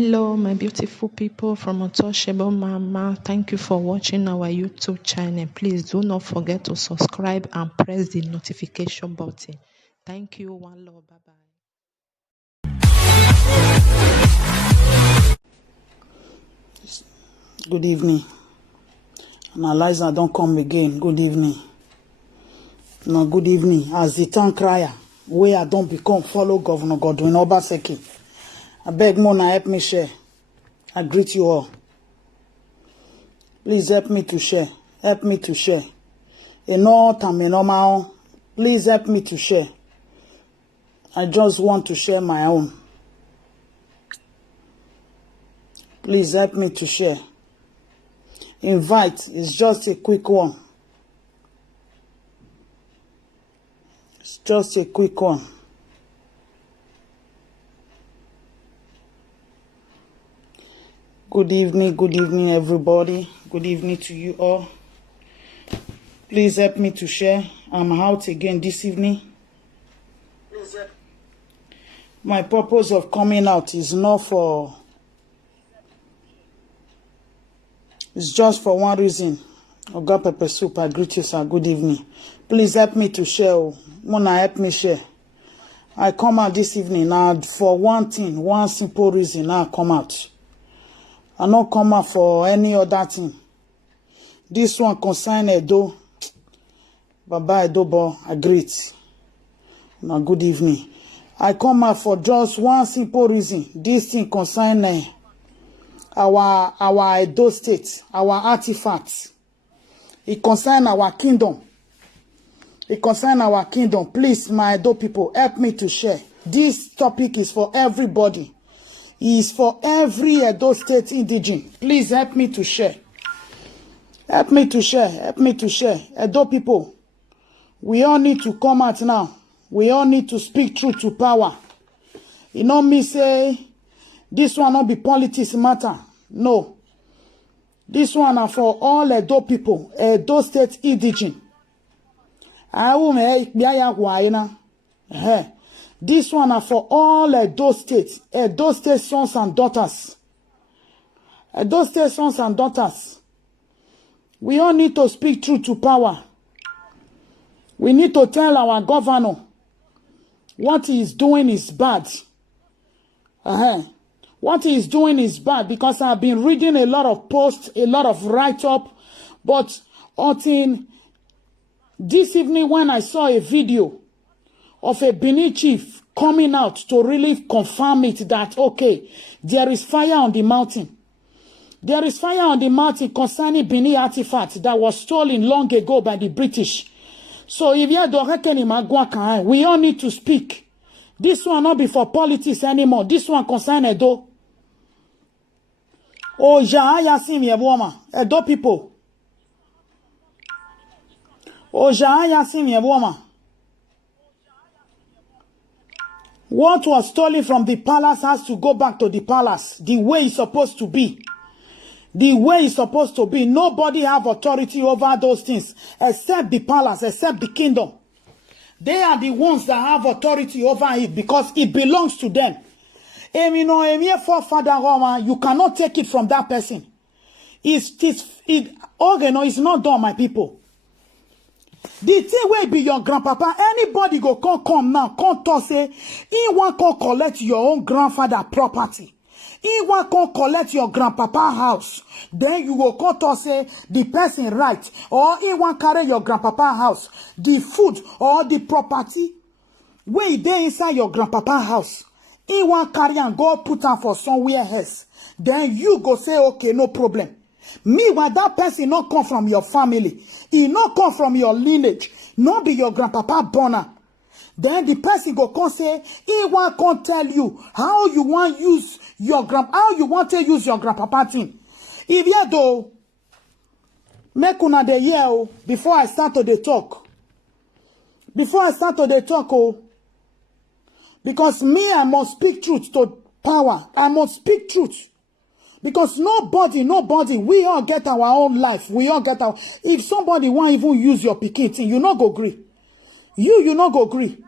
Hello, my beautiful people from Untouchable Mama. Thank you for watching our YouTube channel. Please do not forget to subscribe and press the notification button. Thank you. One love. Bye bye. Good evening. Analyzer don't come again. Good evening. No, good evening. As the town crier, where I don't become follow Governor Godwin Obaseki. I beg Mona help me share. I greet you all. Please help me to share. Help me to share. Please help me to share. I just want to share my own. Please help me to share. Invite is just a quick one. It's just a quick one. Good evening, everybody. Good evening to you all. Please help me to share. I'm out again this evening. Please help. My purpose of coming out is not for... It's just for one reason. Oga Pepper Soup, I greet you, sir. Good evening. Please help me to share. Mona, help me share. I come out this evening and for one thing, one simple reason I come out. I not come out for any other thing. This one concern Edo. Baba Edobo, I greet. Now, good evening. I come out for just one simple reason. This thing concern our Edo state, our artifacts. It concern our kingdom. It concern our kingdom. Please, my Edo people, help me to share. This topic is for everybody. Is for every Edo state indigene. Please help me to share. Help me to share. Help me to share. Edo people, we all need to come out now. We all need to speak truth to power. You know me say, this one not be politics matter. No. This one are for all Edo people. Edo state indigene. This one are for all Edo State sons and daughters. Edo State sons and daughters. We all need to speak truth to power. We need to tell our governor what he is doing is bad. What he is doing is bad because I've been reading a lot of posts, a lot of write-up, but until this evening when I saw a video of a Benin chief coming out to really confirm it that, okay, there is fire on the mountain. There is fire on the mountain concerning Benin artifact that was stolen long ago by the British. So if you don't reckon we all need to speak. This one not be for politics anymore. This one concern Edo. Oh, Yasim Yebwama. Edo people. Oh, Yasim Yebwama. What was stolen from the palace has to go back to the palace the way it's supposed to be. The way it's supposed to be. Nobody have authority over those things except the palace, except the kingdom. They are the ones that have authority over it because it belongs to them. You cannot take it from that person. It's not done, my people. The thing will be your grandpapa. Anybody go come now, come to say, he want to collect your own grandfather property. He want to collect your grandpapa house. Then you will come to say the person right. Or he want to carry your grandpapa house. The food or the property where they inside your grandpapa house. He want to carry and go put am for somewhere else. Then you go say, okay, no problem. Meanwhile, that person not come from your family. He not come from your lineage. Not be your grandpapa born. Then the person go come say, he want to tell you how you want use your how you want to use your grandpapa thing. If you do, make una the year before I start to the talk. Before I start to the talk, because me, I must speak truth to power. I must speak truth. Because nobody, we all get our own life. We all get our... If somebody want even use your pikin thing, you not go agree. You not go agree.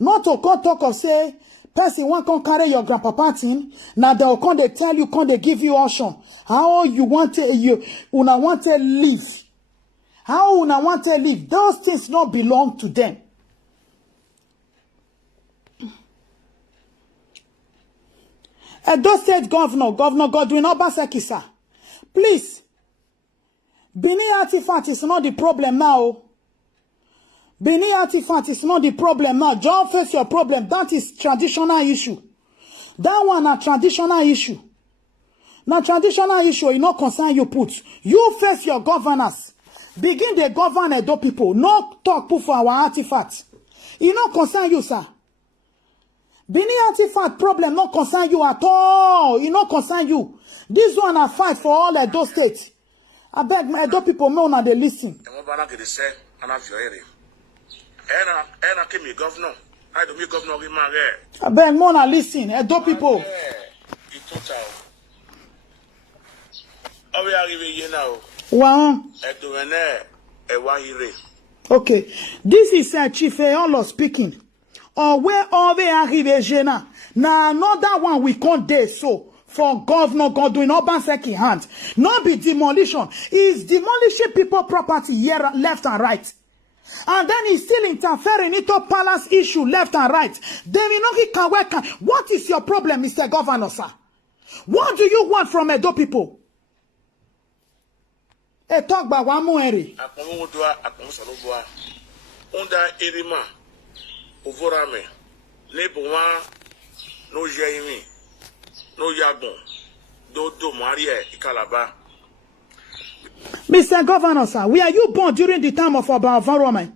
Not to come talk or say, person one can carry your grandpapa thing. Now they'll come they tell you, come they give you option. How you want to una want to live. How una want to live. Those things not belong to them. Edo State Governor Godwin Obaseki, sir. Please. Benin artifact is not the problem now. Benin artifact is not the problem now. Don't face your problem. That is traditional issue. That one a traditional issue. Now traditional issue, it not concern you put. You face your governors. Begin the govern Edo people. No talk put for our artifacts. It not concern you, sir. Benin artifact problem not concern you at all. It not concern you. This one a fight for all Edo State. I beg my Edo people know now they listen. I beg more now listen. Edo people. Wow. Okay. This is Chief Eolo speaking. Or where all they arrive now. Now another one we can't do so. For Governor Godwin Obaseki hands. Not be demolition. He's demolishing people property here, left and right. And then he's still interfering into palace issue left and right. Then we know he can work. What is your problem, Mr. Governor, sir? What do you want from Edo people? A talk by one more area. Onda erima ovorame nebwa no jaimi no yagbon do maria ikalaba. Mr. Governor, sir, were you born during the time of our environment?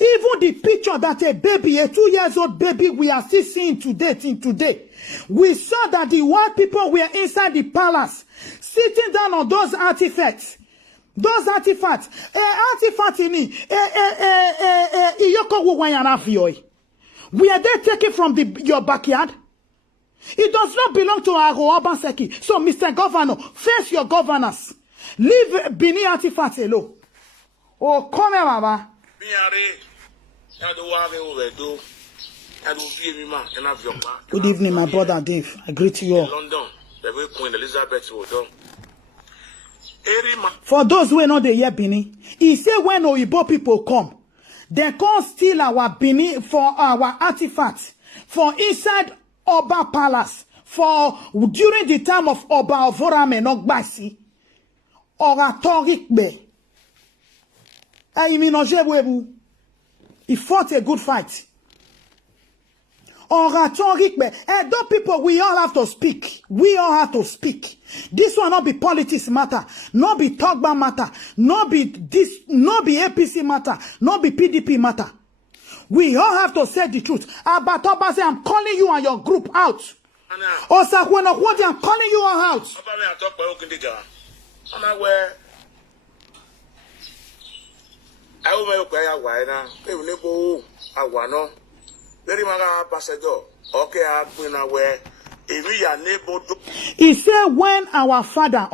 Even the picture that a baby, a 2-year-old baby, we are still seeing today. We saw that the white people were inside the palace, sitting down on those artifacts. Those artifacts. Artifact in we are they taken from your backyard? It does not belong to our Obaseki. So, Mr. Governor, face your governors. Leave Benin artifacts alone. Oh, come here, Baba. Good evening, my brother Dave. I greet you all. London, the way Queen Elizabeth was done. For those who are not there yet, Benin, he said when Oyibo people come, they can't steal our Benin for our artifacts, for inside Oba Palace, for during the time of Oba Ovorame Nogbasi, Oratorik Be. He fought a good fight. Edo people, we all have to speak. We all have to speak. This will not be politics matter, not be Togba matter, not be APC matter, not be PDP matter. We all have to say the truth. Abatoba say, I'm calling you and your group out. Osakwana Kwodi, I'm calling you all out. He said when our father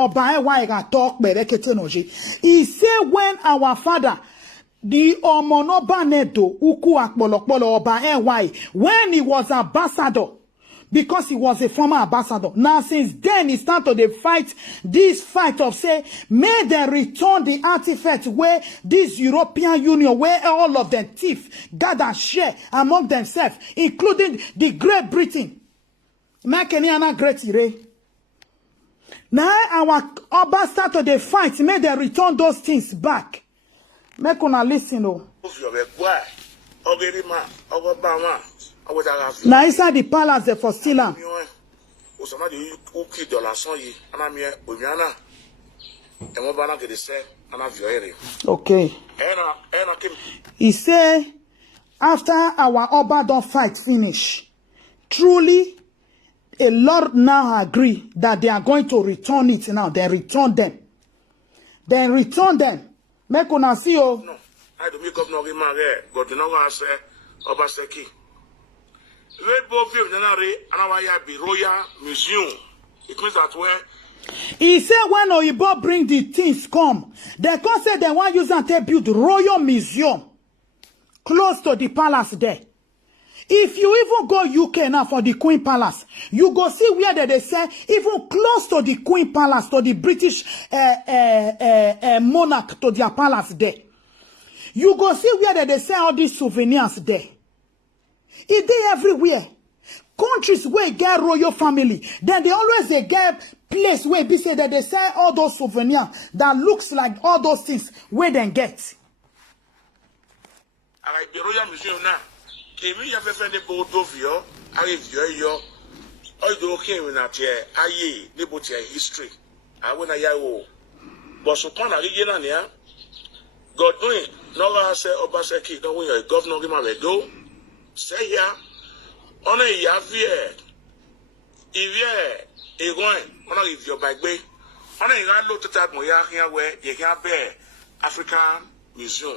he said when our father the Omonobanedo Uku Akbolokbolo Oba when he was ambassador, because he was a former ambassador. Now, since then, he started to fight this fight of say, may they return the artifact where this European Union, where all of them thief, gather share among themselves, including the Great Britain. Now, our Oba started to fight, may they return those things back. Make una listen, oh. Now inside the palace they for still am. Okay. He say after our Oba don't fight finish, truly a lot now agree that they are going to return it now. They return them. Then return them. Make una see oh. No, I don't make up no man there. God do not say Obaseki. Royal Museum. It means that where he said when Oyibo bring the things come, they can say they want use and build Royal Museum close to the palace there. If you even go UK now for the Queen Palace, you go see where they say, even close to the Queen Palace, to the British monarch, to their palace there. You go see where they say all these souvenirs there. It they everywhere. Countries where get royal family, then they always they get place where be say that they sell all those souvenirs that looks like all those things where they get. I the Royal Museum now. Kemi ya fefe ne bo do vio, ari vio yo. Oi do kemi na tie aye ne bo tie history. Awe na ya wo. But so pan ari ye na nia. Godwin no ga se Obaseki don we governor gi ma we do. Say ya ona ya vie. Ivie egoin ona review by gbe. Ona ira lo tata mo ya hia we ye hia be African Museum.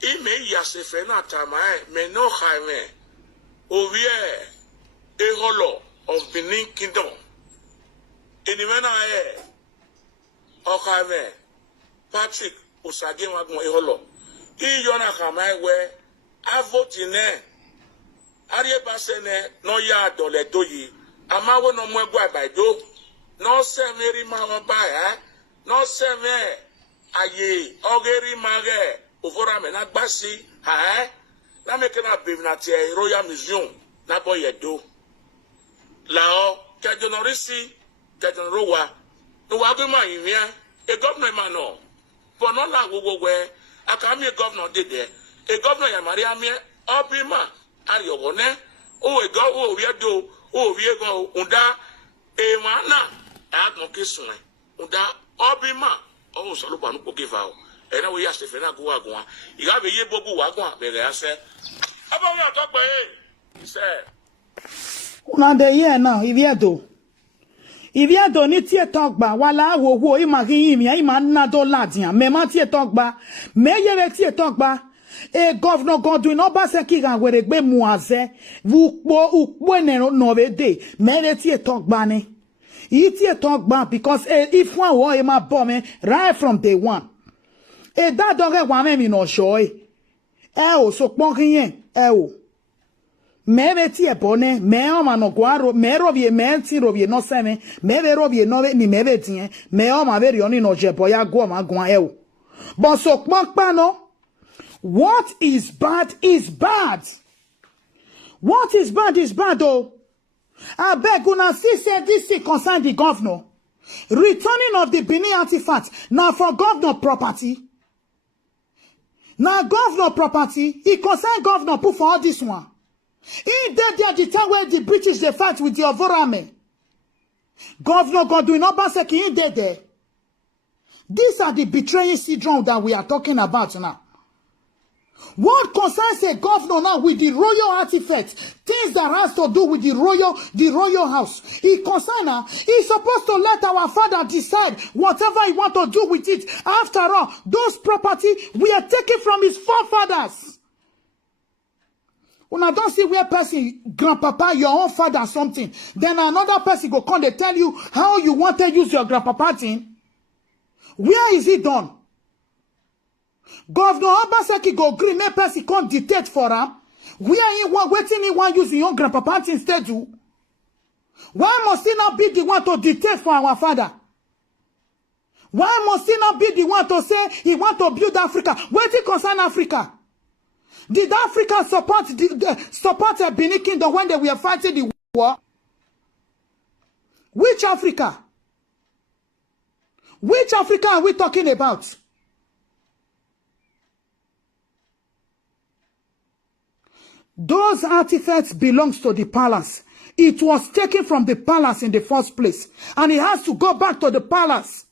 Ime yase fe na tamae me no jaime ovie eholo of Benin Kingdom. Inimena o jaime Patrick Osage wagun eholo. Iyona kamae we avotine Ariye basene no ya dole doyi amawo no mo egwa baido no se meri ma wa ba no se me aye ogeri mage ovora me na gbasi na me kana be na tie Royal Museum na boye do lao kejonorisi kejonrowa no wa gbe ma yin e governor man no but no la gogo we aka mi governor dey there e governor ya maria mi obima ari ogone o e go o wi do o wi go unda e mana agbon kisun unda obima o so lo banu pokiva o e na we ya Stephen agu agun iga be ye bogu wagun bere ase aba we to gbe e se Una de here now Iviedo ni tie togba wala wo imagine mi ima na do ladian me ma tie togba me yere tie togba e governor Godwin Obaseki ga were gbe muaze upo ne no be de me re tie togba ni yi tie togba because if one wo e ma bo me right from day one e da do re wa me mi no joy o so pon yin o me beti e bone me o ma no guaro me robie me ti robie no seme me be robie no ni me beti me o ma be ri oni no je boya go ma gun e o but so pon no what is bad is bad. What is bad oh. I beg una see say this concern the governor. Returning of the Benin artifact now for governor property. Now governor property, he concern governor put for all this one. He did there the time where the British they fight with the Ovorame. Governor Godwin Obaseki, he did there. These are the betraying syndrome that we are talking about now. What concerns a governor now with the royal artifacts, things that has to do with the royal house. He concern he's supposed to let our father decide whatever he want to do with it. After all, those property we are taking from his forefathers. When I don't see where person, grandpapa, your own father something, then another person go come, they tell you how you want to use your grandpapa thing. Where is it done? Governor Obaseki go green, make person come dictate for him. Where he want, waiting he want use your grandpapa thing instead do. Why must he not be the one to dictate for our father? Why must he not be the one to say he want to build Africa? Where it concern Africa? Did Africa support the Benin Kingdom when they were fighting the war? Which Africa? Which Africa are we talking about? Those artifacts belongs to the palace. It was taken from the palace in the first place. And it has to go back to the palace.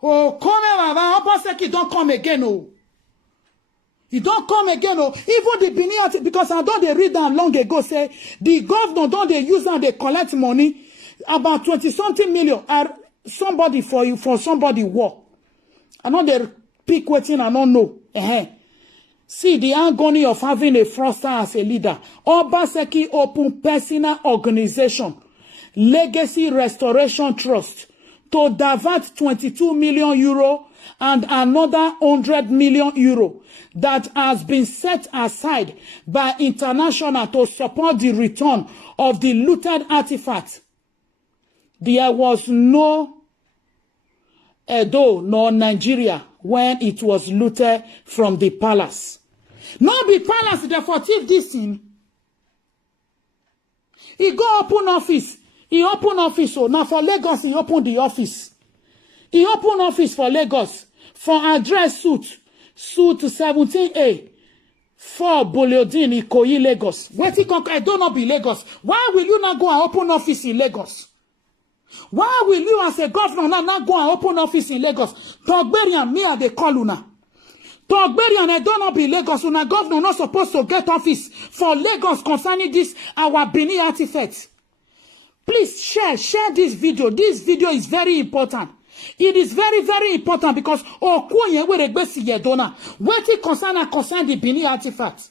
Oh, come Obaseki don't come again, oh. He don't come again, oh. Even the Benin, because I don't they read that long ago, say, the governor don't they use and they collect money, about 20-something million, somebody for you, for somebody war. I know they pick waiting, I don't know. See the agony of having a fraudster as a leader. Obaseki open personal organization, Legacy Restoration Trust, to divert 22 million euro and another 100 million euro that has been set aside by international to support the return of the looted artifacts. There was no Edo nor Nigeria when it was looted from the palace. Not the palace, therefore, thief this thing. He go open office. He open office. So now for Lagos, he open the office. He open office for Lagos for address suit 17A. For Boliodin, Ikoyi, Lagos. Wait, I don't know be Lagos. Why will you not go and open office in Lagos? Why will you as a governor not go and open office in Lagos? Togberian, me at the coluna. Togberian, I don't know be Lagos. Una governor not supposed to get office for Lagos concerning this, our Benin artifact. Please share this video. This video is very important. It is very, very important because Okoye we regbesi yedona. What it concern the Benin artifact.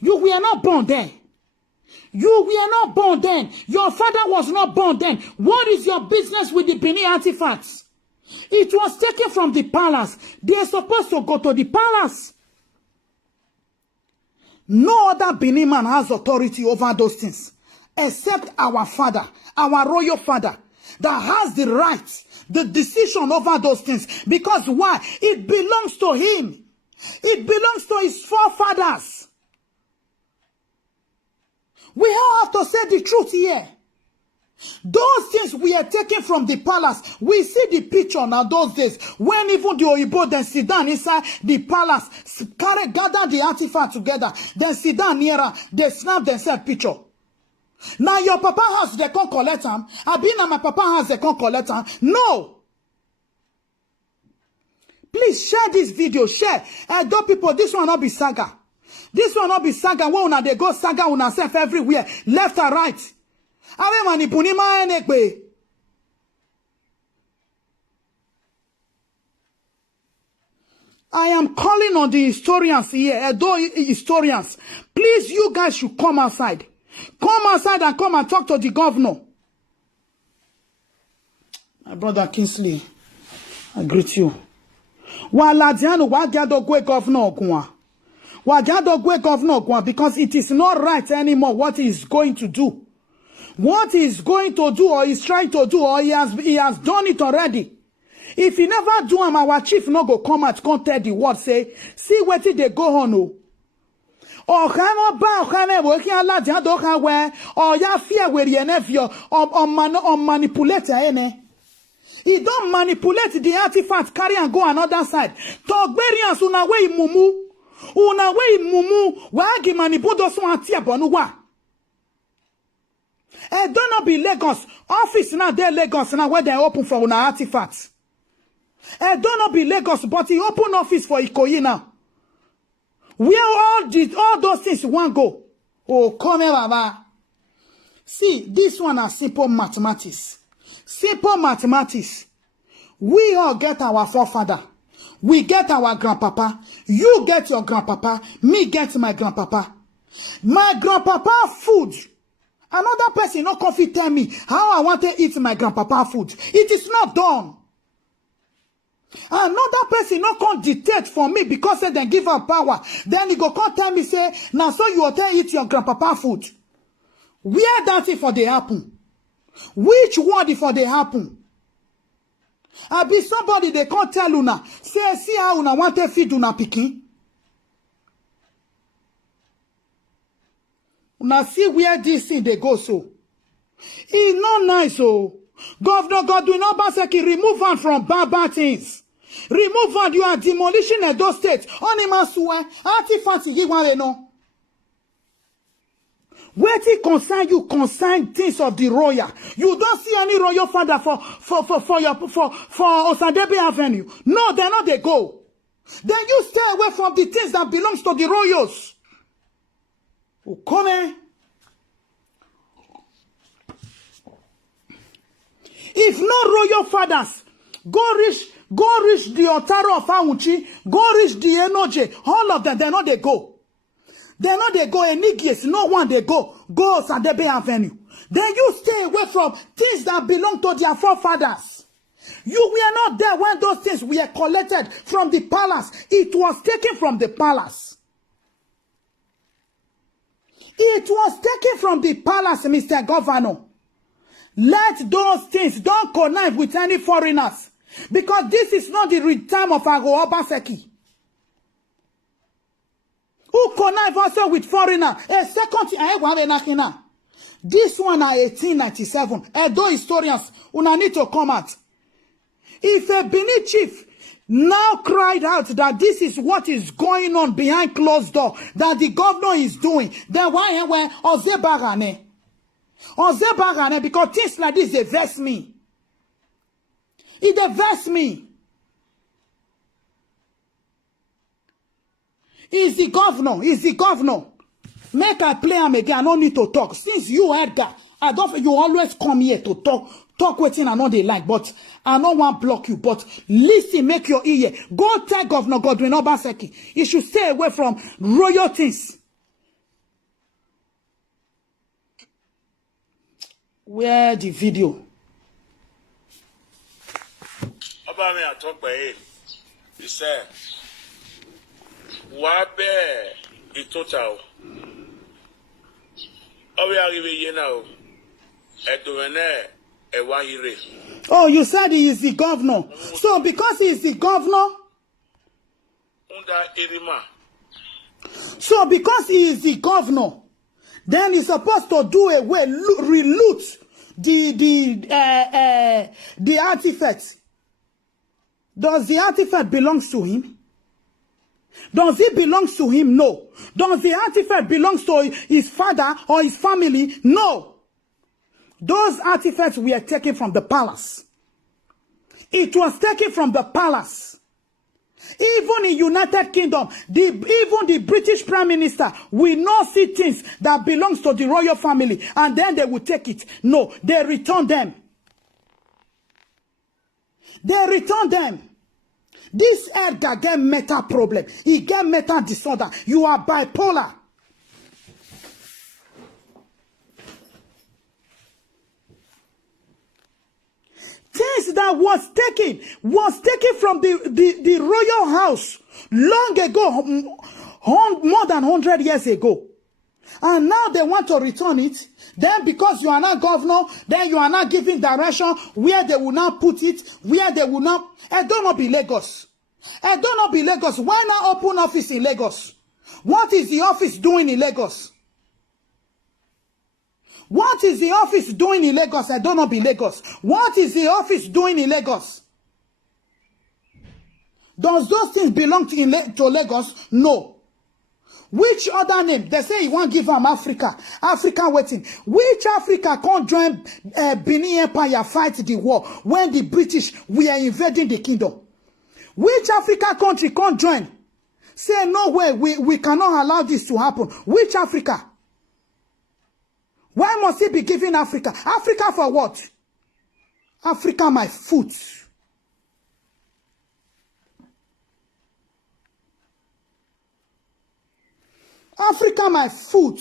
You were not born then. You were not born then. Your father was not born then. What is your business with the Benin artifacts? It was taken from the palace. They are supposed to go to the palace. No other Benin man has authority over those things except our father, our royal father, that has the right, the decision over those things. Because why? It belongs to him. It belongs to his forefathers. We all have to say the truth here. Those things we are taking from the palace. We see the picture now those days when even the Oyibo then sit down inside the palace, gather the artifact together, then sit down nearer, they snap themselves picture. Now your papa house they can't collect them. I've been at my papa house they can't collect them. No. Please share this video. Share. Don't people, this one not be saga. This one not be saga. When una they go saga una self everywhere, left and right. I am calling on the historians here, Edo historians. Please, you guys should come outside. Come outside and come and talk to the governor. My brother Kingsley, I greet you. Waladiano wadiado gwe governor Ogwa. Wadiado gwe governor Ogwa, because it is not right anymore what he is going to do. What he is going to do or is trying to do or he has done it already. If he never do him, our chief no go come out, come tell the word, say, see what they go on. Or ya fear where you nephew or manipulate. He don't manipulate the artifact, carry and go another side. Togberians una way mumu. Una way mumu. Wagi manipudo so antia bonuwa. Don't not be Lagos. Office now there Lagos now where they open for una artifacts. Don't not be Lagos, but he open office for Ikoyi now. Where all those things won't go. Oh, come here, Baba. See, this one is simple mathematics. Simple mathematics. We all get our forefather. We get our grandpapa. You get your grandpapa. Me get my grandpapa. My grandpapa food. Another person no coffee tell me how I want to eat my grandpapa food. It is not done. Another person no come dictate for me because they give her power. Then he go come tell me say, now so you will eat your grandpapa food. Where that if for they happen? Which word if for they happen? I be somebody they can't tell una. Say, see how una want to feed una pikin. Una see where this thing they go so. It's not nice oh. Governor Godwin Obaseki, remove one from bad things. Remove one, you are demolishing Edo State. Onimasuwe, artifacts give one no. Where it concern you concern things of the royal. You don't see any royal father for Osadebe Avenue. No, they're not they go. Then you stay away from the things that belongs to the royals. Come. If no royal fathers go reach the Otaro of Awuchi, go reach the Enoje, all of them, they're not they go. They're not they go. Enigies, no one they go. Go Osadebe Avenue. Then you stay away from things that belong to their forefathers. You were not there when those things were collected from the palace. It was taken from the palace. It was taken from the palace, Mr. Governor. Let those things, don't connive with any foreigners. Because this is not the time of Ago Obaseki. Who connive also with foreigner? A second thing, this one are 1897. Edo historians, una need to come out. If a Benin chief now cried out that this is what is going on behind closed door, that the governor is doing, then why Ozebagane? Ozebagane, because things like this, they vex me. It vex me. Is the governor. Make I play him again. I don't need to talk. Since you, Edgar, you always come here to talk waiting. I know they like, but I don't want to block you. But listen, make your ear. Go tell Governor Godwin Obaseki. He should stay away from royal things. Where the video? About me, I talk by him. He said, Wabe, he total. Oh, we are here now. Oh, you said he is the governor. So because he is the governor, so because he is the governor, then he's supposed to do away, reloot the artifact. Does the artifact belongs to him? Does it belong to him? No. Does the artifact belong to his father or his family? No. Those artifacts were taken from the palace. It was taken from the palace. Even in United Kingdom, even the British Prime Minister will not see things that belongs to the royal family and then they will take it. No, they return them. They return them. This Edgar get mental problem. He get mental disorder. You are bipolar. Things that was taken from the royal house long ago, more than 100 years ago. And now they want to return it. Then because you are not governor, then you are not giving direction where they will not put it, where they will not. I don't know be Lagos. I don't know be Lagos. Why not open office in Lagos? What is the office doing in Lagos? What is the office doing in Lagos? I don't know be Lagos. What is the office doing in Lagos? Does those things belong to Lagos? No. Which other name? They say you want to give them Africa. Africa waiting. Which Africa can't join Benin Empire fight the war when the British were invading the kingdom? Which Africa country can't join? Say no way, we cannot allow this to happen. Which Africa? Why must it be given Africa? Africa for what? Africa my foot. Africa my foot.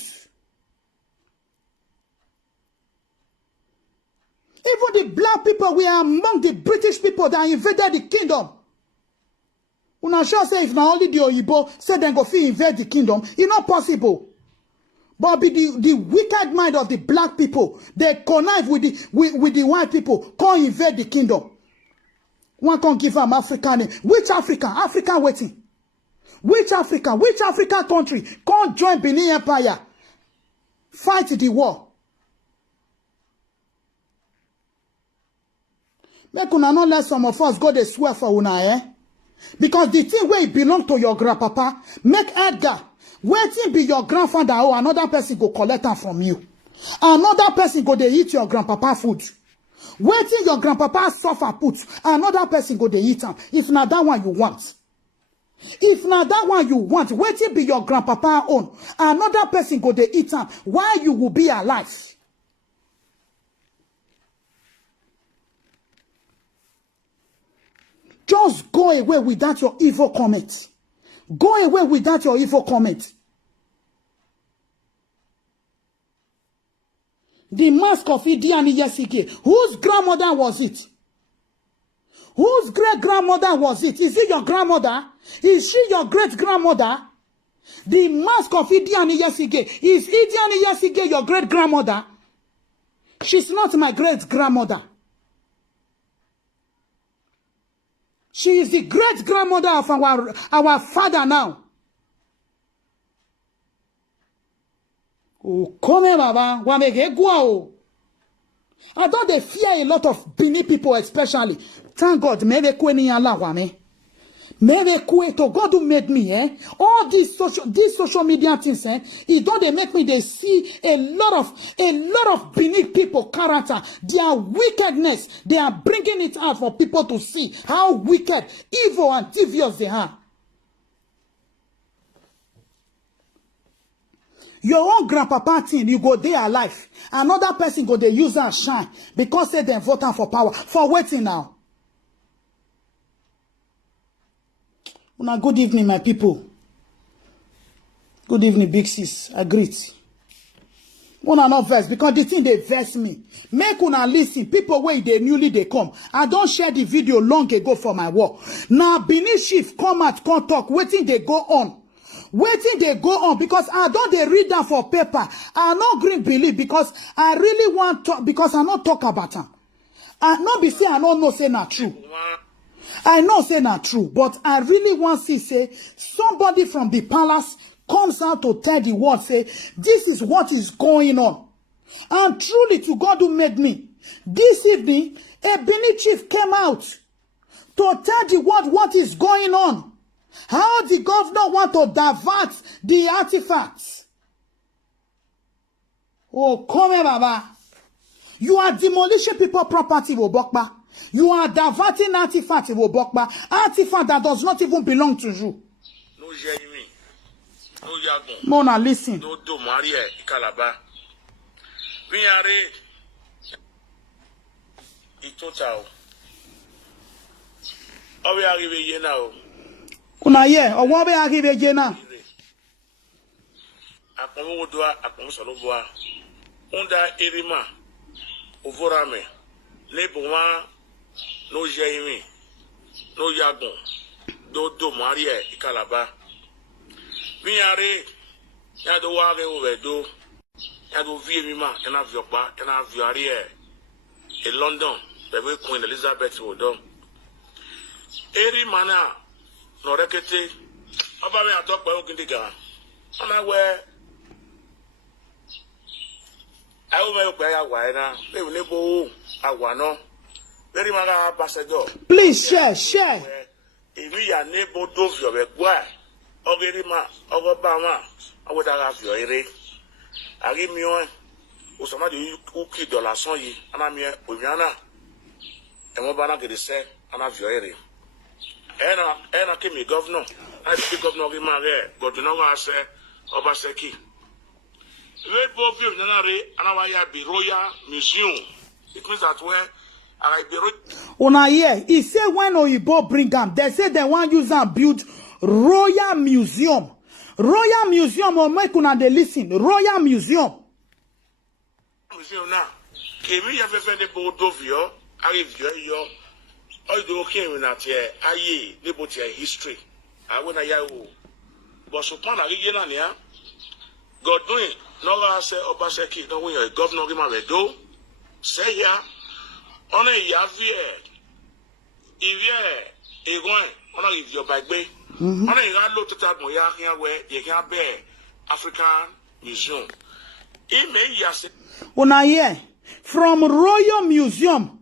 Even the black people were among the British people that invaded the kingdom. Una sure say if na only the Oyibo say then go fit invade the kingdom, it's not possible. But be the wicked mind of the black people, they connive with the white people, can't invade the kingdom. One can't give them African name. Which Africa? Africa waiting. Which Africa? Which African country can't join Benin Empire? Fight the war. Make una not let some of us go they swear for una, eh? Because the thing where it belong to your grandpapa, make Edgar, waiting be your grandfather or another person go collect them from you. Another person go they eat your grandpapa food. Waiting your grandpapa suffer put, another person go they eat them. If not that one you want. If not that one you want, waiting be your grandpapa own, another person go they eat them. Why you will be alive? Just go away without your evil comment. Go away without your evil comment. The mask of Idi and Iyesike. Whose grandmother was it? Whose great-grandmother was it? Is it your grandmother? Is she your great-grandmother? The mask of Idi and Iyesike. Is Idi and Iyesike your great-grandmother? She's not my great-grandmother. She is the great-grandmother of our father now. Oh, come here, Baba. I don't they fear a lot of Benin people, especially. Thank God, maybe to God who made me, all these social media things, it don't they make me they see a lot of Benin people character, their wickedness. They are bringing it out for people to see how wicked, evil, and devious they are. Your own grandpapa thing, you go there alive. Another person go they use and shine because say they vote for power. For waiting now. Una good evening, my people. Good evening, big sis. I greet. Una not verse because the thing they verse me. Make una listen. People where they newly they come. I don't share the video long ago for my work. Now Benin chief come out, come talk. Waiting they go on. Waiting they go on because I don't they read that for paper. I not green believe because I really want to because I not talk about them. I not be say I don't know say not true. I know say not true, but I really want to say somebody from the palace comes out to tell the world say this is what is going on. And truly to God who made me, this evening a Benin chief came out to tell the world what is going on. How the governor want to divert the artifacts. Oh, come here, Baba. You are demolishing people's property, Wobokba. You are diverting artifacts, Wobokba. Artifact that does not even belong to you. No, Jeremy. No, Yagon. Mona, listen. No, do Maria, Ikalaba. We are Itotao. How we are here now? Una ye, or what we are here now? Akomodua, Akomsoloboa. Onda Erima. Ovorame. Neboma. No Jeremy. No Yagon. Do Maria, Ikalaba. We are Yado Wage over do. Yado Vima, and have your back, and have your ear. In London, the way Queen Elizabeth will do. Eri mana. No rekete. Aba me atok pa okindiga. Ana we awu me pe ya wa na. Le ne bo awa no. Eri mana ambassador. Please share. Emi ya ne bo do fi obe gba. Ogeri ma, ogoba ma. Awo da ga fi ere. Ari mi o. O so ma de uki $100 yi. Ana mi omiana. E mo ba na gede se ana fi ere. Ena came governor. I speak governor Gimare, but do not say Obaseki. Very poor view, and be Royal Museum. It means that where I be. Una here, he said when Oyibo bring them, they say they want use and build Royal Museum. Royal Museum, or make una they listen. Royal Museum. Museum now. Came here, the board of you. I yo. I do okay with that here. Aye, about your history. I want to hear. But so pan again, yeah. God doing. No, I say Obaseki. No, when you're governor, give me do. Say here. On a Yavie. If you're going, on a if you're back bay. On a look at that Moya here where you can bear African Museum. It may yes. Una here from Royal Museum.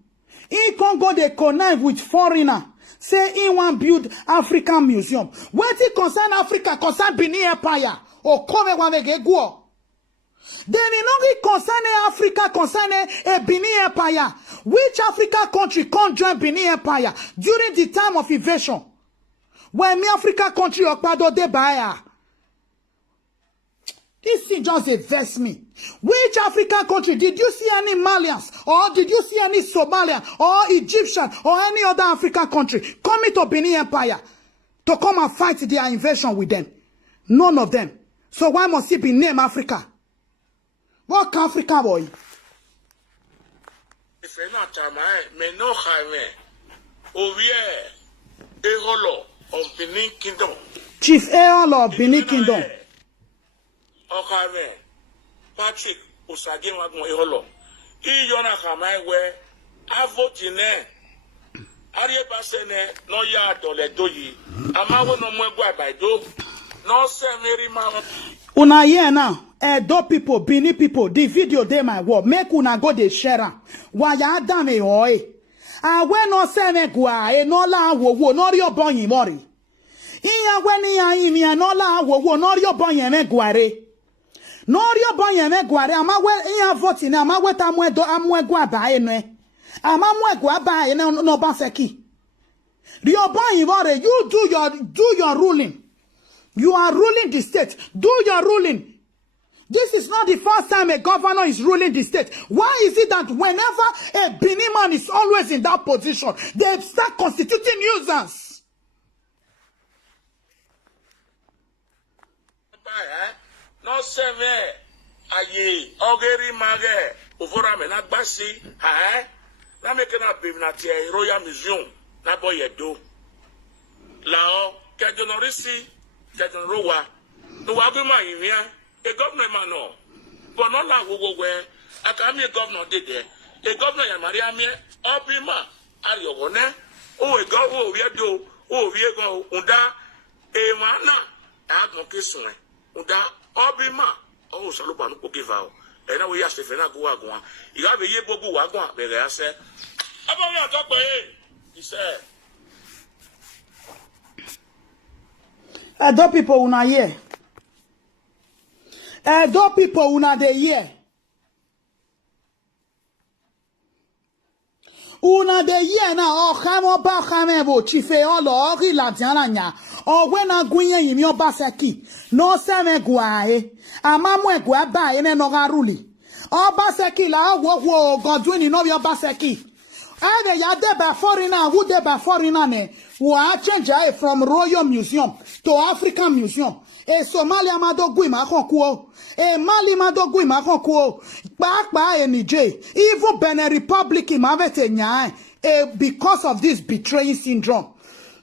He can't go they connive with foreigner. Say he want build African Museum. What it concern Africa, concern Benin Empire. Or come when they get go. Then it not concern Africa, concern a Benin Empire. Which African country can't join Benin Empire during the time of invasion? When me African country okpado de buyer. This thing just invest me. Which African country did you see any Malians or did you see any Somalian or Egyptian or any other African country coming to Benin Empire to come and fight their invasion with them? None of them. So why must it be named Africa? What can Africa boy? fena tamae me no jaime ovie eholo of Benin Kingdom. Chief Eolo of Benin Kingdom. Okave Patrick Usage Wagun eholo. Iyona kamae we avotine Ariye basene no ya dole doyi. Amawo no mwegwa baido. No se meri ma. Una here now. Edo people, Benin people, the video they my word. Make una go de share. Why ya dame hoy? Awe no se me gwa e no la wo no ri obon yin mori. Iya we ni ya imi no la wo no ri obon yin me gware. No ri obon yin me gware amawe iya vote ni amawe ta mu edo amwegwa ba e no. Amamwegwa ba e no ba seki. Ri obon yin mori, you do your ruling. You are ruling the state. Do your ruling. This is not the first time a governor is ruling the state. Why is it that whenever a Benin man is always in that position, they start constituting nuisance? No seve aye ogeri mage uvora me na gbasi na make na be na tie Royal Museum na boyedo lao kejonorisi kejonrowa no waguma yimia a governor man no but not like where akami a governor did there a governor ya maria me obima ariogone o e go o we do o we go unda e mana agbon kesun unda obima o so lo ba no give out e na we ya Stephen agu agun you have ye bogu wagun bere ase abo we ato pe he said Edo people una here. Edo people una de here. Una de here na o khamo ba khame bo Chief Eolo ri la diana nya. O we na gunye yimi oba seki. No se me gwa e. Amamu egwa ba e no ga ruli. Oba seki la wo Godwin no bi oba seki. Ade ya de ba foreigner who de ba foreigner ne. Wa change from Royal Museum to African Museum. E Somalia madogui ma kon ku. E Mali madogui ma kon ku. Pa e Niger. Even Benin Republic ma vete nya because of this betraying syndrome.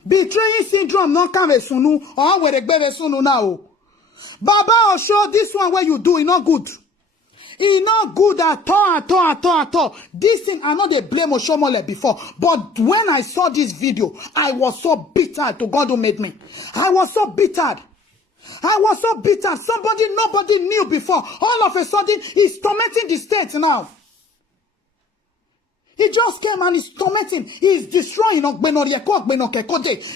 Betraying syndrome no can sunu or we regbe sunu now. Baba Osho, this one where you do it not good. It's not good at all. This thing, I know they blame Oshomole before. But when I saw this video, I was so bitter to God who made me. I was so bitter. Nobody knew before. All of a sudden, he's tormenting the state now. He just came and he's tormenting. He's destroying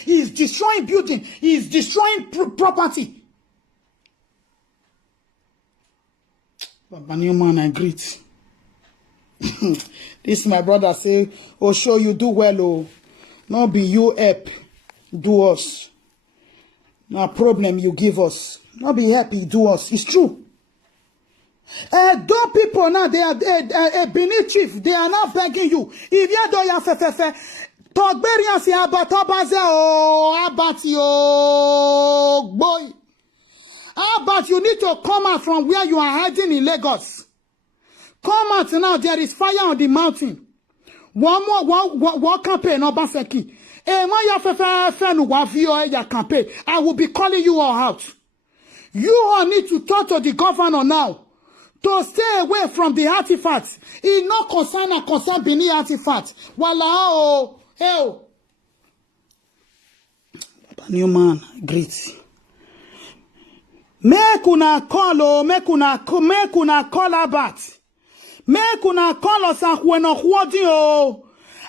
He's destroying building. He's destroying property. Baba Newman, I greet. This my brother say, oh, show you do well, oh. No be you help do us. No problem you give us. No be help you do us. It's true. Those people now, they are Benin chief. They are now begging you. If you do your fefefe, Togberian si abatobaze oh, abati oh, boy. How about you need to come out from where you are hiding in Lagos? Come out now. There is fire on the mountain. One campaign Obaseki. I will be calling you all out. You all need to talk to the governor now to stay away from the artifacts. It no concern Benin artifacts. Wala hell. Newman, great. Make una call about. Make una call us when o.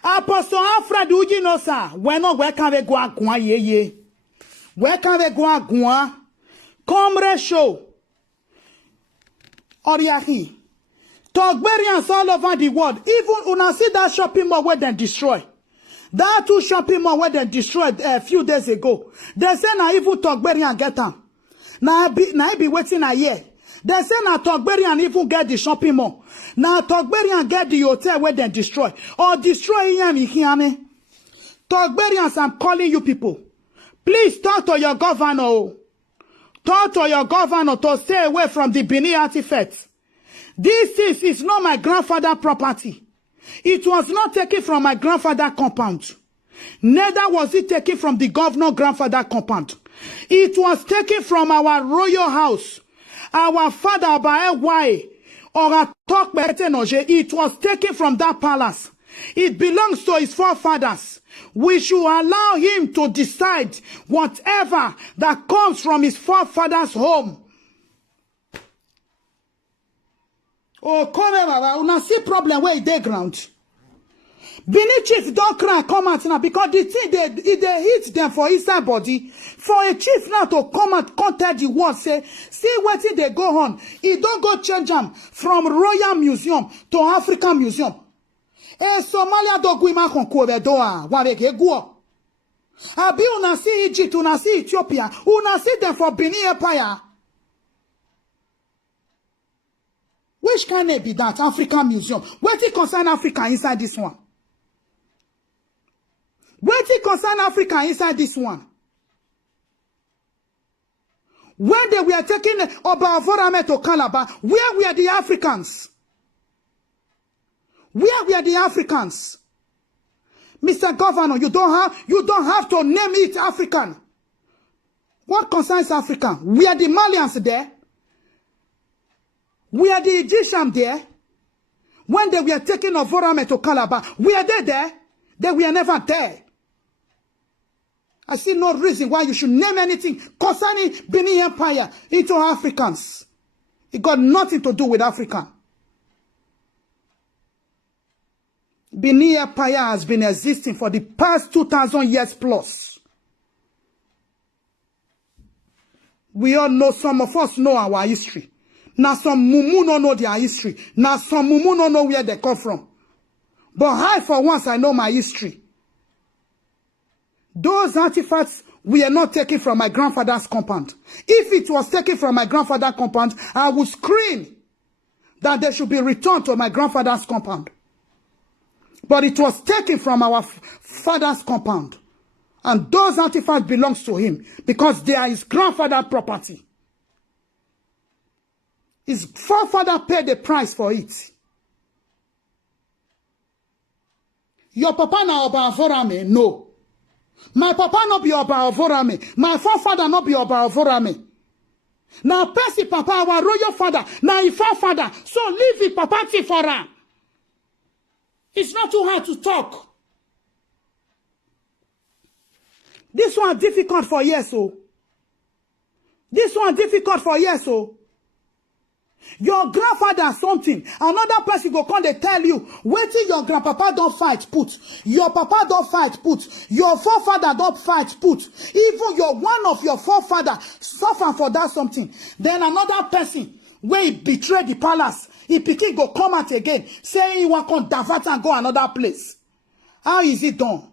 Apostle Alfred Ujino sa when no where can we go agwa ye. Where can we go agwa? Come show. Oriahi. Togberians all over the world. Even una see that shopping mall where they destroy. That two shopping mall where they destroyed a few days ago. They say na even Togberian get them. Now I be waiting a year. They say na Togberian even get the shopping mall. Now Togberian get the hotel where they destroy. Or destroy him. Togberians, I'm calling you people. Please talk to your governor. Talk to your governor to stay away from the Benin artifacts. This is not my grandfather's property. It was not taken from my grandfather compound. Neither was it taken from the governor grandfather compound. It was taken from our royal house. Our father, Abaewai, or it was taken from that palace. It belongs to his forefathers. We should allow him to decide whatever that comes from his forefathers' home. Oh, come here, Baba. Una see problem where they ground. Benin chief don't cry come out now because the thing they hit them for inside body. For a chief now to come out, contact the word, say, see what they go on. He don't go change them from Royal Museum to African Museum. Somalia do guima konko doa wabeke guo. Abi una see Egypt, una see Ethiopia, una see them for Benin Empire. Which can it be that African Museum? What it concern Africa inside this one? What it concern Africa inside this one? When they were taking Oba Avorame to Calabar, where were the Africans? Where were the Africans? Mr. Governor, you don't have to name it African. What concerns African? Were the Malians there? Were the Egyptians there? When they were taking Ovorame to Calabar, were they there? They were never there. I see no reason why you should name anything concerning Benin Empire into Africans. It got nothing to do with Africa. Benin Empire has been existing for the past 2,000 years plus. We all know, some of us know our history. Now some mumu don't know their history. Now some mumu don't know where they come from. But I, for once, I know my history. Those artifacts were not taken from my grandfather's compound. If it was taken from my grandfather's compound, I would scream that they should be returned to my grandfather's compound. But it was taken from our father's compound. And those artifacts belong to him because they are his grandfather's property. His forefather paid the price for it. Your papa na Oba Avorame? No. My papa no be Oba Avorame. My forefather no be Oba Avorame. Now Percy papa, our royal father, now his forefather. So leave it, papa for him. It's not too hard to talk. This one difficult for years, so. This one difficult for years, so. Your grandfather something, another person go come they tell you, waiting your grandpapa don't fight put, your papa don't fight put, your forefather don't fight put, even your one of your forefather suffer for that something. Then another person, where he betray the palace, he pikin go come out again, saying he want to divert and go another place. How is it done?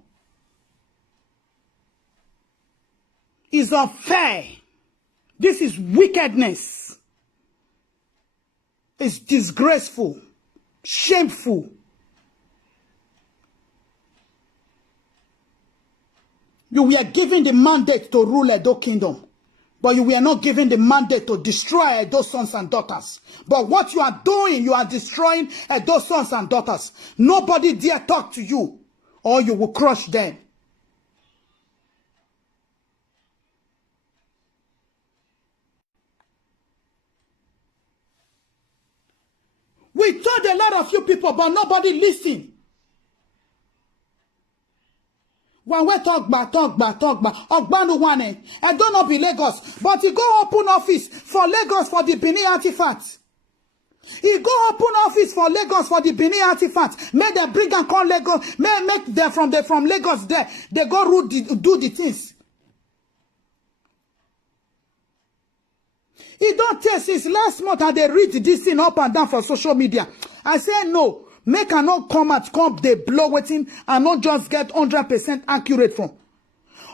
It's unfair. This is wickedness. It's disgraceful, shameful. You were given the mandate to rule Edo Kingdom, but you were not given the mandate to destroy Edo's sons and daughters. But what you are doing, you are destroying Edo's sons and daughters. Nobody dare talk to you, or you will crush them. We told a lot of you people, but nobody listened. When we talk back. Ogbanu Wane, I don't know be Lagos, but he go open office for Lagos for the Benin artifacts. He go open office for Lagos for the Benin artifacts. Make them bring and call Lagos. Make them from Lagos there. They go do the things. It don't take since last month and they read this thing up and down for social media. I say no. Make a not come they blow waiting and not just get 100% accurate from.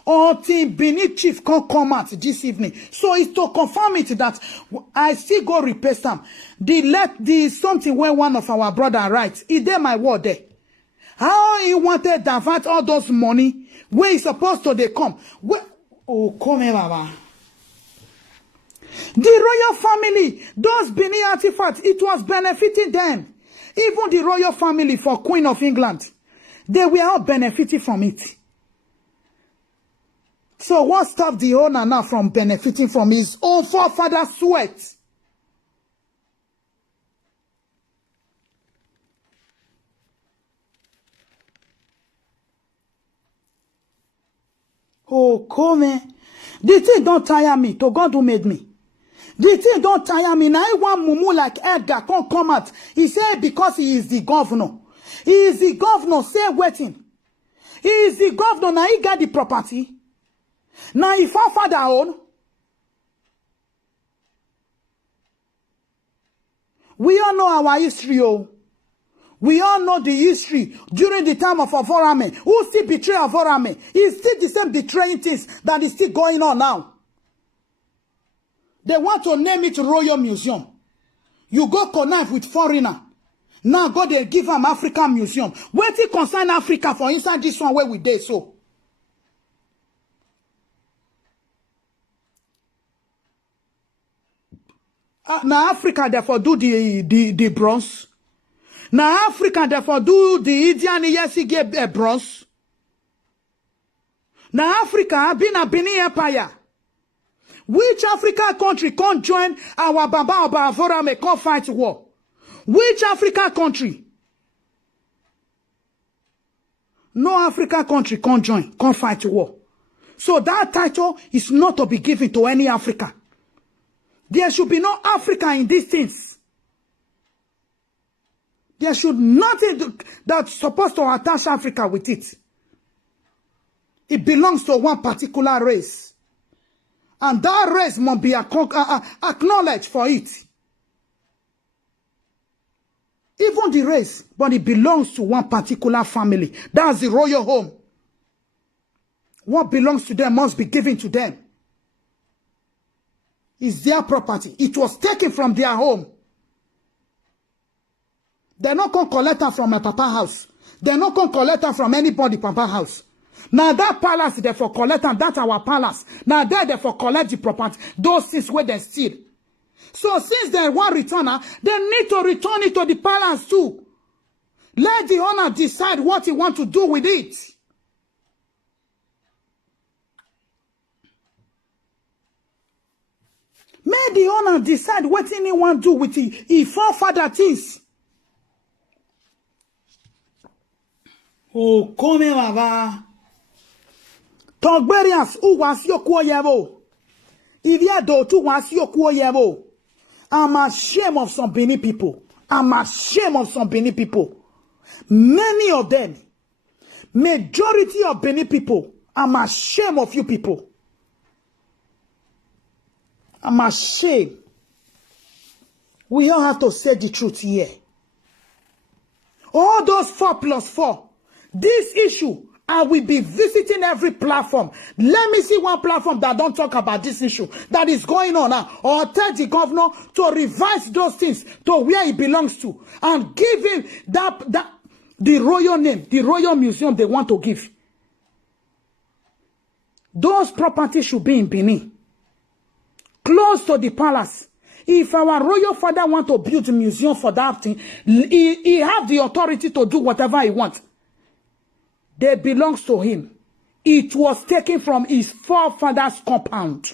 Until Benin chief can come out this evening. So it's to confirm it that I still go repaste them. The something where one of our brother writes. Is there my word there? How he wanted to divert all those money where he's supposed to they come. Where, oh, come here, Baba. The royal family, those Benin artifacts, it was benefiting them. Even the royal family for Queen of England, they were all benefiting from it. So what stopped the owner now from benefiting from his own forefather's sweat? Oh, come. The thing don't tire me. To God who made me. The thing don't tire me. Now I want mumu like Edgar can't come out. He said because he is the governor. He is the governor. Say waiting. He is the governor. Now he got the property. Now if our father own. We all know our history. Oh. We all know the history during the time of Avorame. Who still betray Avorame? It's still the same betraying things that is still going on now. They want to name it Royal Museum. You go connive with foreigner. Now go they give them African Museum. Where it concern Africa for inside this one where we did so. Now Africa therefore do the bronze. Now Africa therefore do the Indian yesi get bronze. Now Africa been a Benin Empire. Which African country can't join our Baba Oba Avorame can't fight war? Which African country? No African country can't join, can't fight war. So that title is not to be given to any African. There should be no Africa in these things. There should nothing that's supposed to attach Africa with it. It belongs to one particular race. And that race must be acknowledged for it. Even the race, but it belongs to one particular family. That's the royal home. What belongs to them must be given to them. It's their property. It was taken from their home. They're not going to collect her from my papa house. They're not going to collect her from anybody papa house. Now that palace, therefore collect them. That's our palace. Now they therefore collect the property. Those things where they steal. So since they want returner, they need to return it to the palace too. Let the owner decide what he wants to do with it. May the owner decide what he want to do with it. He forefather things. Oh, come baba. Togberians who was your yevo. If you do to was your yevo. I'm ashamed of some Benin people. I'm ashamed of some Benin people. Many of them. Majority of Benin people. I'm ashamed of you people. I'm ashamed. We all have to say the truth here. All those 4+4. This issue, I will be visiting every platform. Let me see one platform that don't talk about this issue that is going on now. Or tell the governor to revise those things to where it belongs to. And give him the royal name, the royal museum they want to give. Those properties should be in Benin. Close to the palace. If our royal father want to build a museum for that thing, he have the authority to do whatever he wants. They belongs to him. It was taken from his forefather's compound.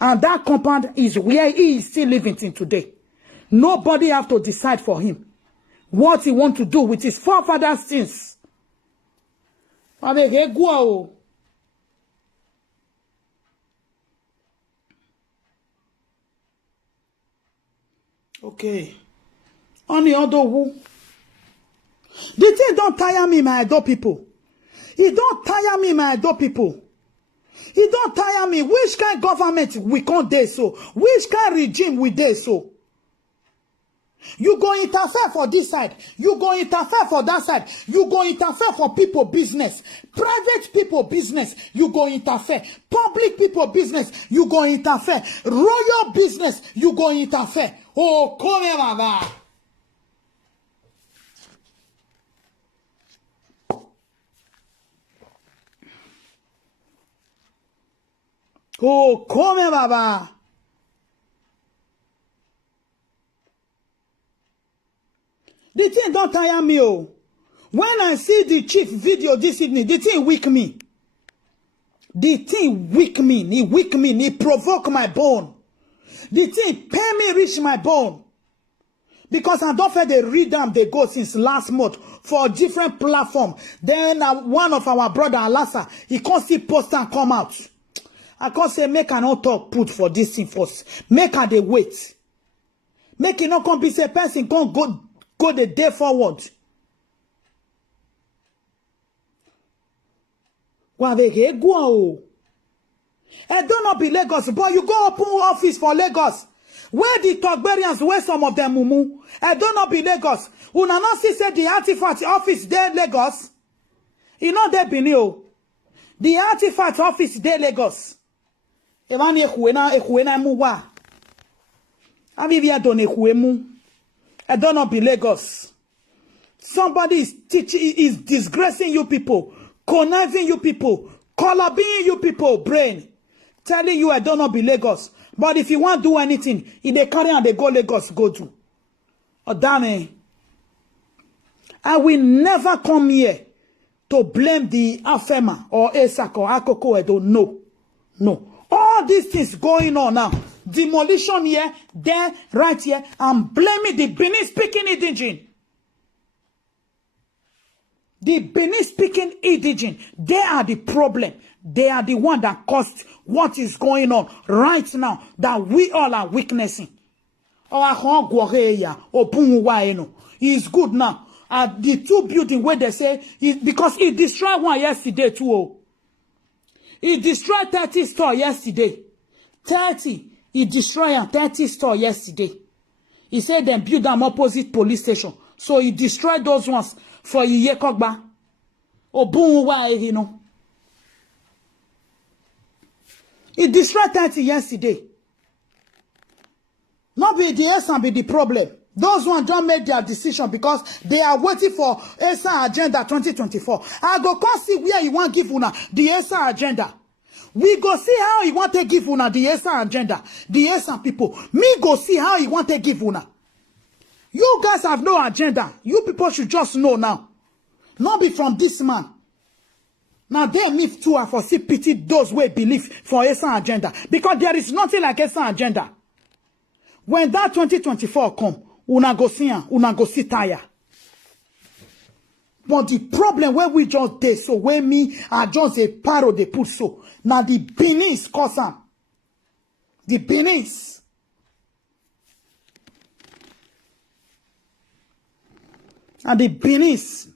And that compound is where he is still living in today. Nobody have to decide for him what he want to do with his forefather's things. Okay. On the other who? The thing don't tire me, my adult people. It don't tire me, my adult people. It don't tire me. Which kind of government we can't do so? Which kind of regime we do so? You go interfere for this side. You go interfere for that side. You go interfere for people business. Private people business. You go interfere. Public people business. You go interfere. Royal business. You go interfere. Oh, come here, mama. Oh, come here, baba. The The thing don't tire me, oh. When I see the chief video this evening, the thing weak me. The thing weak me. He weak me. He provoke my bone. The thing pay me reach my bone. Because I don't feel they read them, they go since last month for a different platform. Then one of our brother, Alasa, he can't see poster come out. I can't say, make an auto put for this thing first. Make her they wait. Make it not come be say person can't go the day forward. I don't know be Lagos, but you go open office for Lagos. Where the Togberians, where some of them mumu. I don't know be Lagos. Una not see say the artifact office there Lagos. You know they be new. The artifact office there Lagos. Emani ekuena muwa. Avivia don ekuemu. I don't know be Lagos. Somebody is teaching, is disgracing you people, conniving you people, collabing you people, brain, telling you I don't know be Lagos. But if you want to do anything, if they carry and they go Lagos, go to. Oh, damn it. I will never come here to blame the Afema or Esak or Akoko Edo. No. No. All these things going on now. Demolition here, there, right here. I'm blaming the Benin speaking indigene. The Benin speaking indigene. They are the problem. They are the one that caused what is going on right now that we all are witnessing. It's good now. The two buildings where they say, because he destroyed one yesterday too. Oh. He destroyed 30 stores yesterday. 30. He destroyed 30 stores yesterday. He said then build them opposite police station. So he destroyed those ones for Yekogba. You know. He destroyed 30 yesterday. Not be the ESA be the problem. Those ones don't make their decision because they are waiting for ESA agenda 2024. I go come see where you want give una the ESA agenda. We go see how he want to give una the ESA agenda. The ESA people. Me go see how he want to give una. You guys have no agenda. You people should just know now. Not be from this man. Now they me too are for see pity those who believe for ESA agenda. Because there is nothing like ESA agenda. When that 2024 come, una go see tire. But the problem where we just did so where me are just a paro they put so. Now the Benin's cause am. The Benin's. And the Benin's.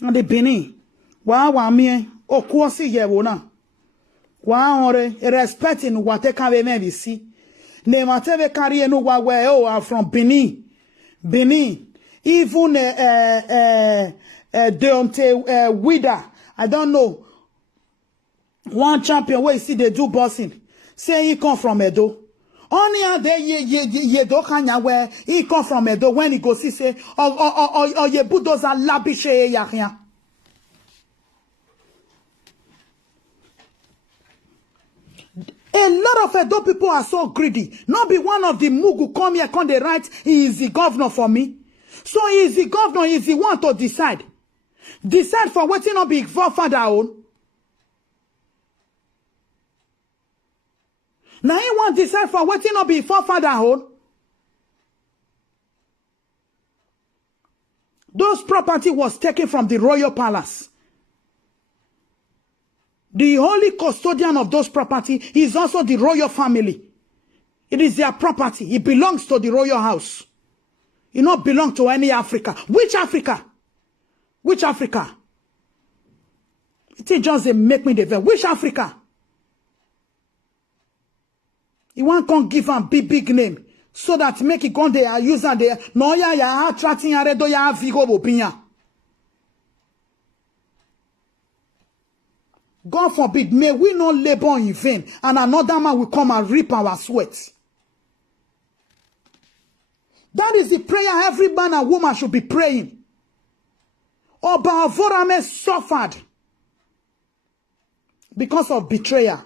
And the Benin. Wa mi o ko si ye wo na. Wa ore respecting what they can be see. Ne mateve carry no wa where oh are from Benin. Benin. Even Deontay Wida. I don't know. One champion where you see they do boxing. Say he come from Edo. Only a day ye do kanya where he come from Edo when he go see say or ye bulldozer labishe ya. A lot of Edo people are so greedy. Not be one of the Mugu come here, come they write, he is the governor for me. So he is the governor, he is the one to decide. Decide for what not be forefather own. Now he want decide for what not be forefather own. Those property was taken from the royal palace. The holy custodian of those property is also the royal family. It is their property. It belongs to the royal house. It not belong to any Africa. Which Africa? Which Africa? It just make me the which Africa? You want to give them big name so that make it go there use and there. No ya attracting aredo ya vigo opinya. God forbid, may we not labor in vain, and another man will come and reap our sweat. That is the prayer every man and woman should be praying. Oba Avorame suffered because of betrayal.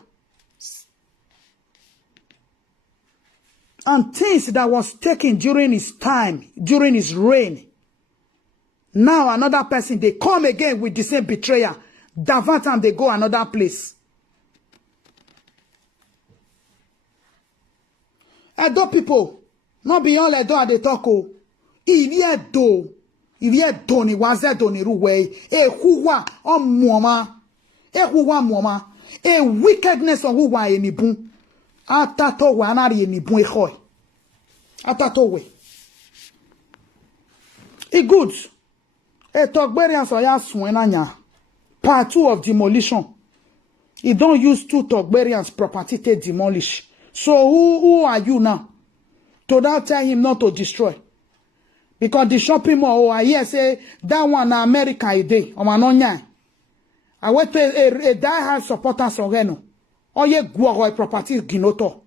And things that was taken during his time, during his reign. Now another person, they come again with the same betrayer. That time they go another place. Edo people, not beyond Edo at the talk. Edo ni wazedo ni ruwe. Huwa on mwoma. Huwa mwoma. Wickedness on huwa enibun. Atato we anari enibun echoy. Atato we. Good. Togberians or ya swenanya. Part 2 of demolition. He don't use 2 Togberians property to demolish. So who are you now? To now tell him not to destroy. Because the shopping mall, I hear say that one na America a day. Or manonya. I went to a die-hard supporters of Reno. Or ye guago property ginoto.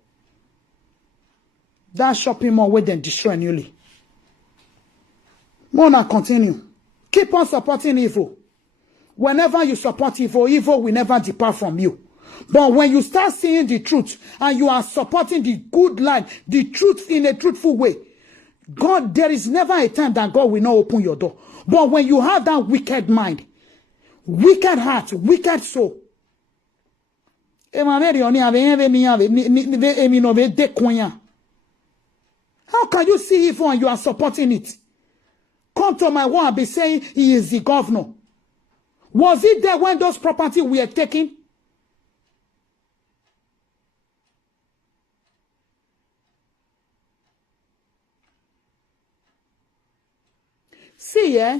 That shopping mall where then destroy newly. Mona continue. Keep on supporting evil. Whenever you support evil, evil will never depart from you. But when you start seeing the truth and you are supporting the good line, the truth in a truthful way, God, there is never a time that God will not open your door. But when you have that wicked mind, wicked heart, wicked soul, how can you see evil and you are supporting it? Come to my one and be saying he is the governor. Was it there when those properties were taken? See,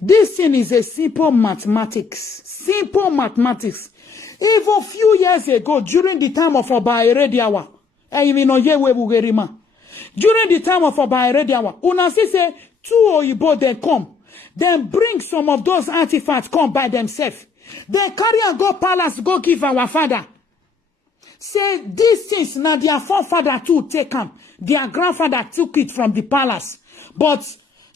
this thing is a simple mathematics. Simple mathematics. Even few years ago, during the time of Oba Erediawa, during the time of Oba Erediawa, una see say 2 Oyibo they come. Then bring some of those artifacts come by themselves. Then carry and go palace, go give our father. Say these things now their forefather too take them. Their grandfather took it from the palace. But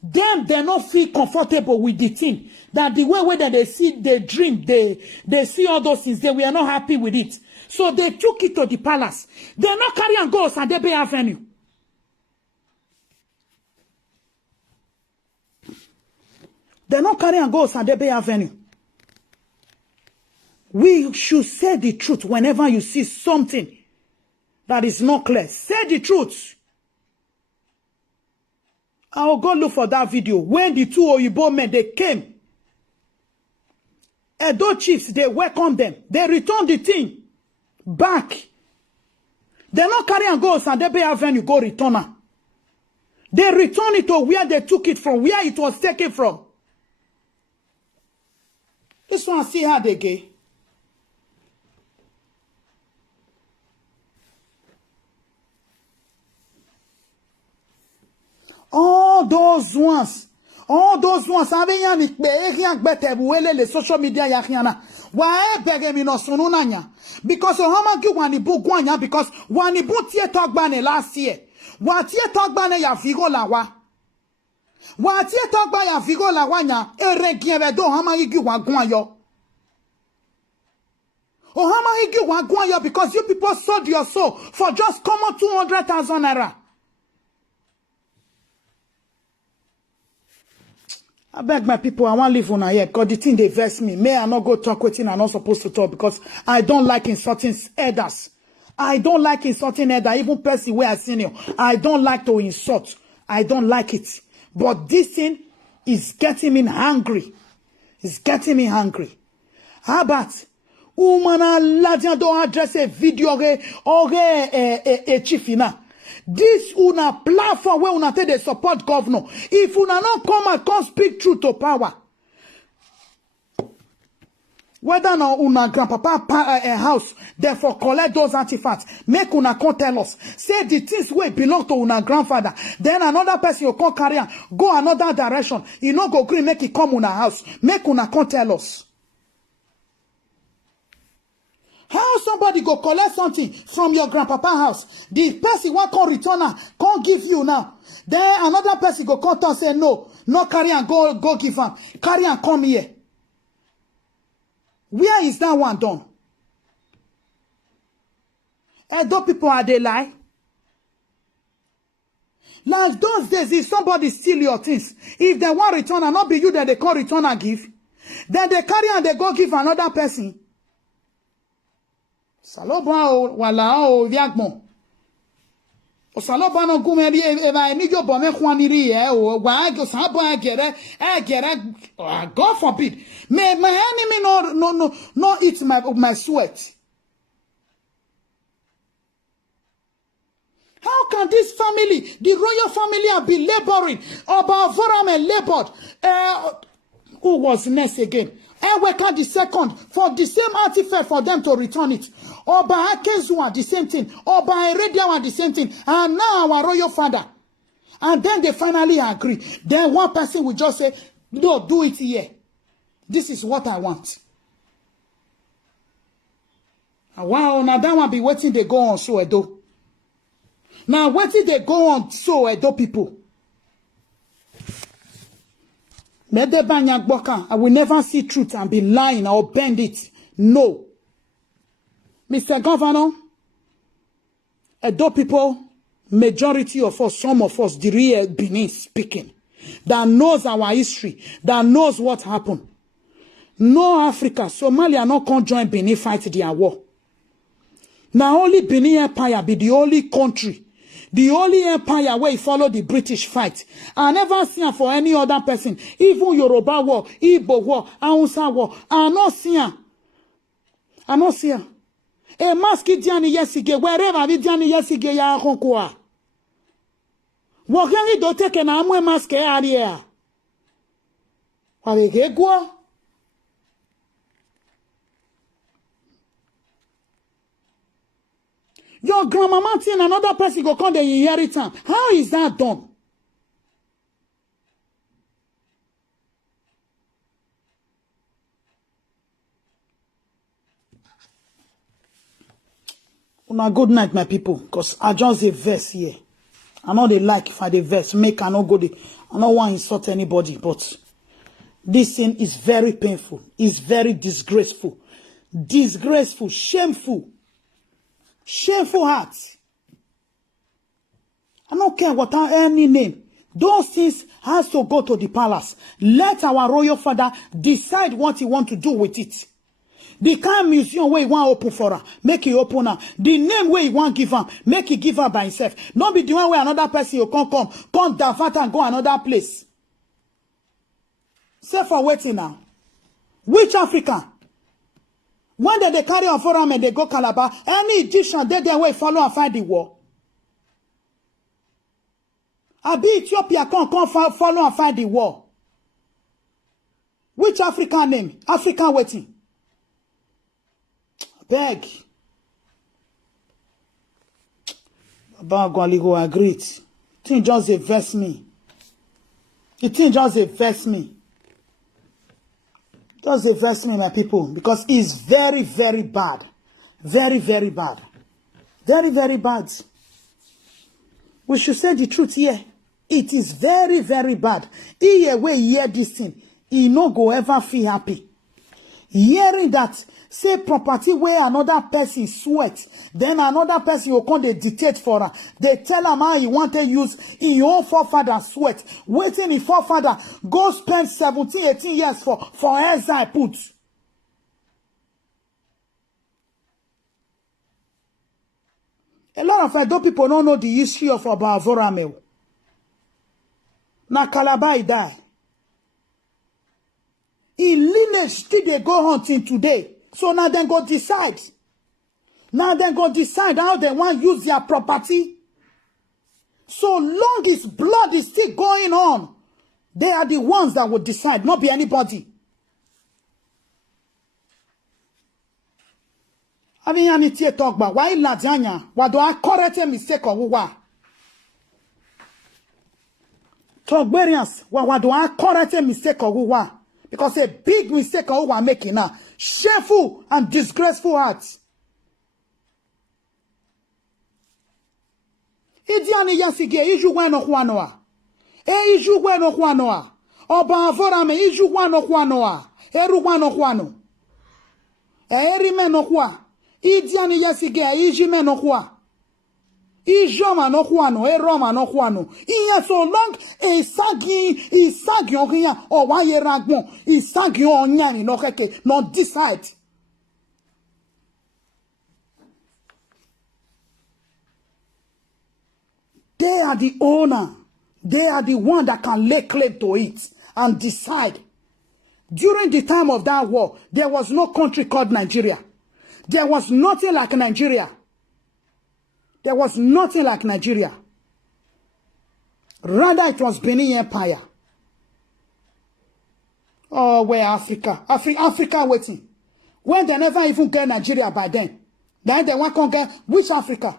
them, they not feel comfortable with the thing. That the way that they see, they dream, they see all those things, they were not happy with it. So they took it to the palace. They not carry and go Sadebe Avenue. They not carry and go Sadebe Avenue. We should say the truth whenever you see something that is not clear. Say the truth. I will go look for that video. When the 2 Oyibo men, they came. Edo chiefs, they welcomed them. They returned the thing back. They not carry and go Sadebe Avenue, go return her. They return it to where they took it from, where it was taken from. This one, see how they go. All those ones, having the social media yahiana. Why beg me no sununanya? Because Ohamagu wanibu guanya, because wanibu tie talk last year. What tie talk bane ya figo lawa. What tie talk ba ya figo lawanya, eregieve do Ohamagu waguanyo. Ohamagu waguanyo because you people sold your soul for just common 200,000 naira. I beg my people, I want to live on here because the thing they vex me. May I not go talk with him I'm not supposed to talk because I don't like insulting elders. I don't like insulting elders, even person where I seen you. I don't like to insult. I don't like it. But this thing is getting me angry. It's getting me angry. How about Umana Ladian don't address a video or a chiefina? This una platform where una take the support governor. If una not come and come speak truth to power. Whether na una grandpapa house, therefore collect those artifacts. Make una come tell us. Say the things where belong to una grandfather. Then another person you come carry on. Go another direction. You no go green, make it come una house. Make una come tell us. How somebody go collect something from your grandpapa house? The person want come return her, can't give you now. Then another person go come and say no carry and go give him. Carry and come here. Where is that one done? Edo people are they lie? Like those days, if somebody steal your things, if they want return and not be you that they can't return and give, then they carry and they go give another person. Saloba o wala o viagmo. O saloba no gumeri eva ni jo bome khwaniri e o wa go sabo agere God forbid. May my enemy no eat my sweat. How can this family, the royal family, have been laboring? Oba Vorame labored. Who was next again? Eweka the second for the same artifact for them to return it. Oba Akezua the same thing. Oba Erediawa the same thing. And now our royal father. And then they finally agree. Then one person will just say, no, do it here. This is what I want. And wow, now that one be waiting they go on so Edo. Now, what did they go on so Edo people? I will never see truth and be lying or bend it. No. Mr. Governor, Edo people, majority of us, some of us, the real Benin speaking, that knows our history, that knows what happened. No Africa, Somalia no can join Benin fight their war. Now only Benin Empire be the only country, the only empire where he follow the British fight. I never seen for any other person, even Yoruba war, Igbo war, Hausa war. I not see her. I not see her. A maski diani yesige wherever we diani yesige ya konkoa. Wogengi do take na amwe maske area. Wabege gwa. Your grandmama and another person go come the inheritance. How is that done? Una good night, my people. Because I just a verse here. I know they like if I the verse. Make I not go the. I don't want to insult anybody, but this thing is very painful. It's very disgraceful. Disgraceful, shameful. Shameful heart. I don't care what any name. Those things has to go to the palace. Let our royal father decide what he want to do with it. The kind museum where he want open for her, make it open her. The name where he want give her, make it give her by himself. Not be the one where another person you come divert and go another place. Say for waiting now. Which African? When they carry on forum and they go Calabar, any Egyptian they way follow and fight the war. I be Ethiopia come follow and fight the war. Which African name? African waiting. Beg. About go agree. Thing just vex me. The thing just vex me. Just vex me, my people, because it's very, very bad. Very, very bad. Very, very bad. We should say the truth here. It is very, very bad. Here where you hear this thing, he no go ever feel happy. Hearing that, say property where another person sweat, then another person will come they dictate for her. They tell him how he want to use in your own forefather sweat. Waiting in forefather, go spend 17, 18 years for exile put. A lot of Edo people don't know the history of Oba Vorame. Na Calabar he die. In lineage still they go hunting today. So now they go decide. Now they go decide how they want to use their property. So long as blood is still going on, they are the ones that will decide, not be anybody. I mean, I need to talk about why Ladjanya, what do I correct a mistake or what? Talk variance, what do I correct a mistake or what? Because a big mistake of what I'm making now. Shameful and disgraceful hearts. Idiani yasige iju weno kwanoa. Iju weno kwanoa. Oba avorame iju weno kwanoa. Eru weno kwano. Eri meno kwa. Idiani yasige iju meno kwa. Ijoma no huano, Roma no huano. Iya so long, isagi on rien, o waye ragbon, isagi on nyani no keke, no decide. They are the owner. They are the one that can lay claim to it and decide. During the time of that war, there was no country called Nigeria. There was nothing like Nigeria. There was nothing like Nigeria. Rather, it was Benin Empire. Oh, where Africa? Africa waiting. When they never even get Nigeria by then. Then they want to get which Africa?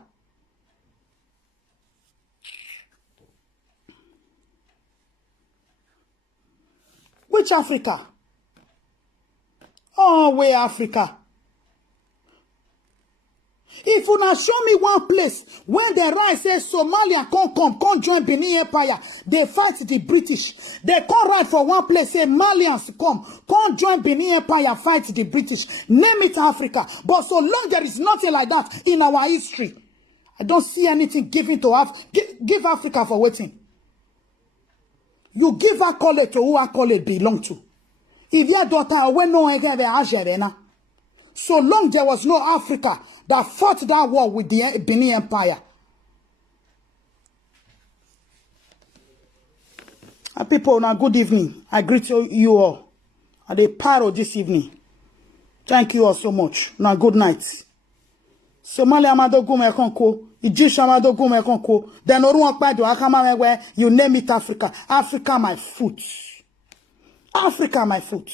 Which Africa? Oh, where Africa? If you now show me one place when the right says Somalia come join Benin Empire, they fight the British. They come right for one place, say Malians come join Benin Empire, fight the British. Name it Africa. But so long there is nothing like that in our history, I don't see anything given to give Africa for waiting. You give accolade to who accolade belong to. If your daughter when no one so long there was no Africa that fought that war with the Benin Empire. People, now good evening. I greet you all at the paro this evening. Thank you all so much. Now good night. Somalia amado gume konko, Egypt amado gume konko. Then oruan pado akama where you name it Africa. Africa my foot. Africa my foot.